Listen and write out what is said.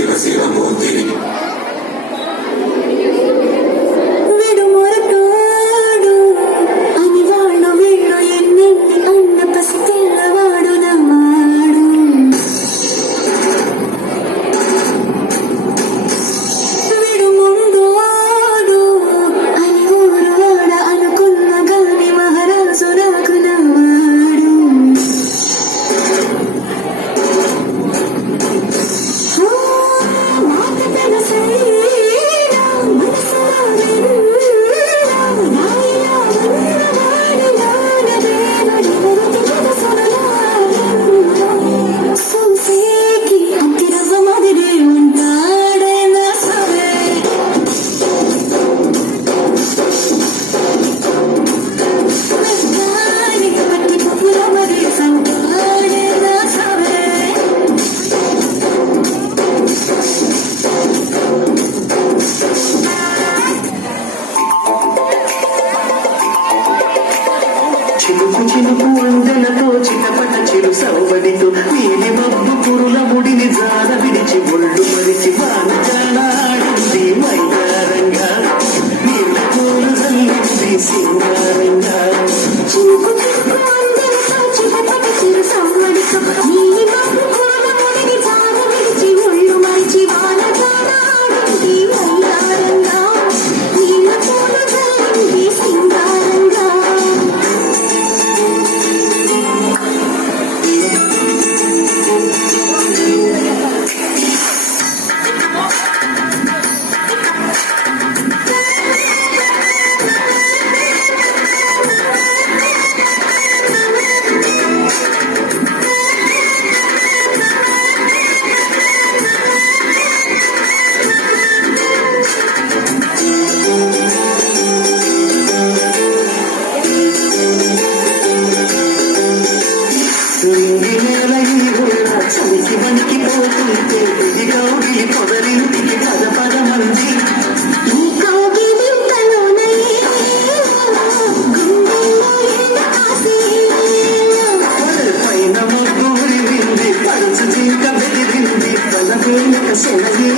శివ శివమూర్తి చిలుకు చిలుకు అందలతో చిటపట చిరు సౌవడితో వీడి మబ్బు పురుల ముడిని జార విడిచి ఒళ్ళు మరిచి బాణాడింది మైదారంగా నీళ్ళ పూలు చల్లింది సింగారంగా చిలుకు చిలుకు అందలతో చిటపట చిరు సౌవడితో వీడి మబ్బు పురుల ముడిని జార విడిచి ఒళ్ళు మరిచి బాణాడింది మైదారంగా నీళ్ళ పూలు చల్లింది సింగారంగా చలికి వనికి పోతుంటే ఇది కౌగిలి పొదరింటికి పద పదమంది ఈ కౌగిలింతలోనయే గుండెల్లో ఎండ పైన మబ్బు ఉరివింది పడుచు జింక బెదిరింది బల వెనుక సెలగి